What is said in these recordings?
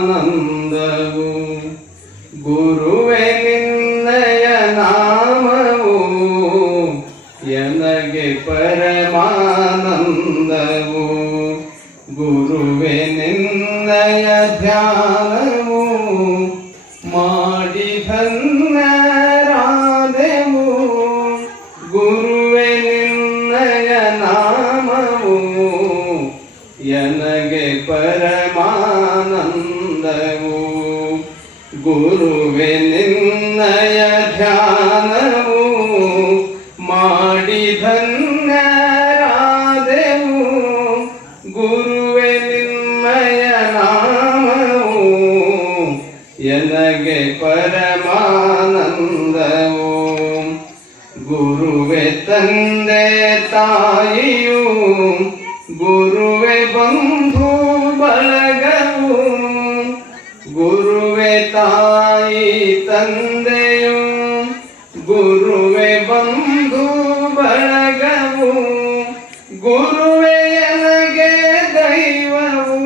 ಪರಮಾನಂದವು ಗುರುವೆ ನಿನ್ನಯ ನಾಮವು ಎನಗೆ ಪರಮಾನಂದವು ಗುರುವೆ ನಿನ್ನಯ ಧ್ಯಾನವು ಮಾಡಿ ಧನ್ಯರಾದೆವು ಪರಮಾನಂದವು ಗುರುವೆ ನಿನ್ನಯ ಧ್ಯಾನವು ಮಾಡಿ ಧನ್ಯರಾದೆವು ಗುರುವೆ ನಿನ್ನಯ ನಾಮವು ಎನಗೆ ಪರಮಾನಂದವು. ಗುರುವೆ ತಂದೆ ತಾಯಿಯು ಬಳಗವು ಗುರುವೆ ತಾಯಿ ತಂದೆಯು, ಗುರುವೆ ಬಂಧು ಬಳಗವು, ಗುರುವೆ ನನಗೆ ದೈವವು,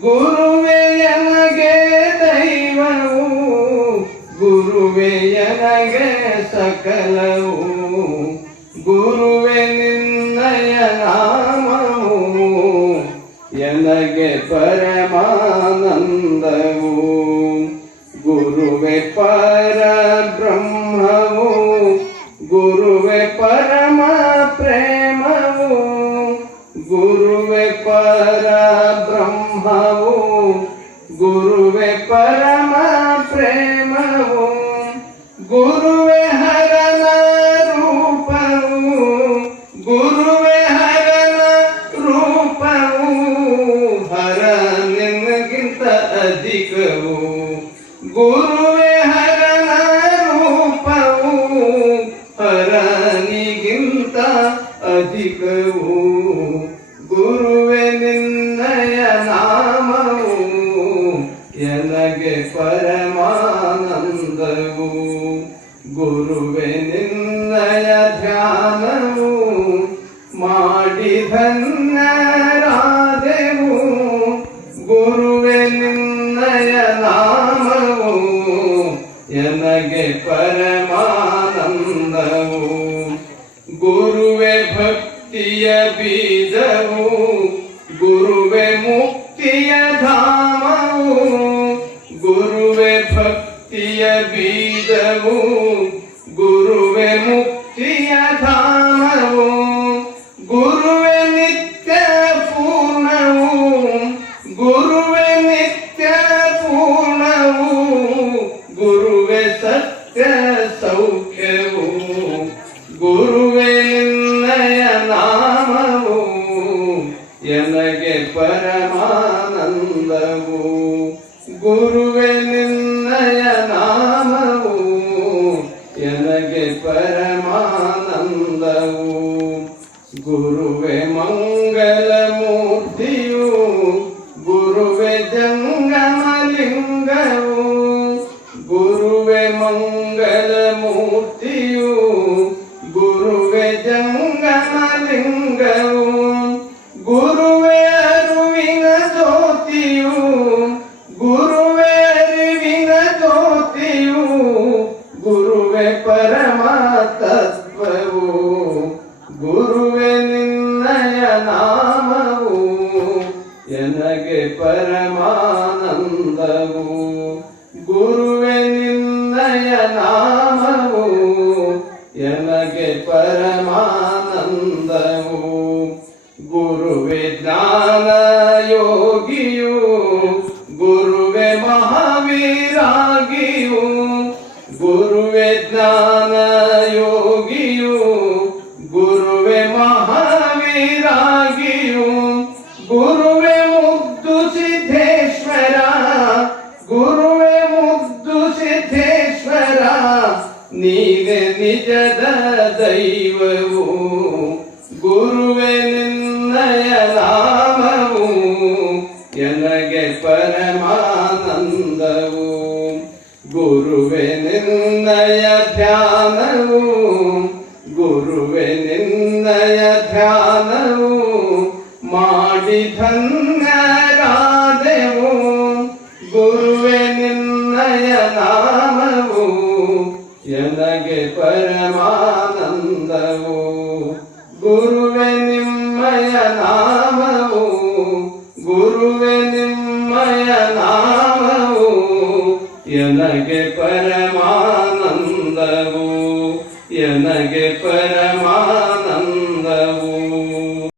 ಗುರುವೆ ನನಗೆ ದೈವವು, ಗುರುವೆ ನನಗೆ ಸಕಲವು, ಗುರುವೆ ನಿನ್ನಯ ನಾಮವು, ಎನಗೆ ಪರಮಾನಂದವು ಗುರುವೆ ಪರ ಬ್ರಹ್ಮವು ಗುರುವೆ ಪರಮ ಪ್ರೇಮವು ಗುರುವೆ ಪರ ಬ್ರಹ್ಮವು ಗುರುವೆ ಪರಮ ಪ್ರೇಮವು ಗುರುವೆ ಹರನ ಅಧಿಕವು ಗುರುವೆ ಹರನ ರೂಪವು ಹರನಿಗಿಂತ ಅಧಿಕವು ಗುರುವೆ ನಿನ್ನಯ ನಾಮವು ಎನಗೆ ಪರಮಾನಂದವು ಗುರುವೆ ನಿನ್ನಯ ಧ್ಯಾನವು ಮಾಡಿ ಧನ್ಯರಾದೆವು ಎನಗೆ ಪರಮಾನಂದವು ಎನಗೆ ಪರಮಾನಂದವು. ಗುರುವೆ ನಿನ್ನಯ ನಾಮವು. ನನಗೆ ಪರಮಾನಂದವು. ಗುರುವೆ ಮಂಗಲ ಮೂರ್ತಿಯು. ಗುರುವೆ ಜಂಗಮಲಿಂಗವು. ಗುರುವೆ ಮಂಗಲ ಮೂರ್ತಿಯು. ಗುರುವೆ ಜಂಗಮಲಿಂಗವು ನಾಮವು ಎನಗೆ ಪರಮಾನಂದವು. ಗುರುವೆ ಜ್ಞಾನ ಯೋಗಿಯು ಗುರುವೆ ಮಹಾವೀರಾಗಿಯು. ಗುರುವೆ ಜ್ಞಾನ ನೀನೆ ನಿಜದ ದೈವವು ಗುರುವೆ ನಿನ್ನಯ ನಾಮವು ಎನಗೆ ಪರಮಾನಂದವು ಗುರುವೆ ನಿನ್ನಯ ಧ್ಯಾನವು ಗುರುವೆ ನಿನ್ನಯ ಧ್ಯಾನವು ಮಾಡಿ ಧನ್ಯ ಎನಗೆ ಪರಮಾನಂದವು. ಗುರುವೆ ನಿಮ್ಮಯ ನಾಮವು. ಗುರುವೆ ನಿಮ್ಮಯ ನಾಮವು. ಎನಗೆ ಪರಮಾನಂದವು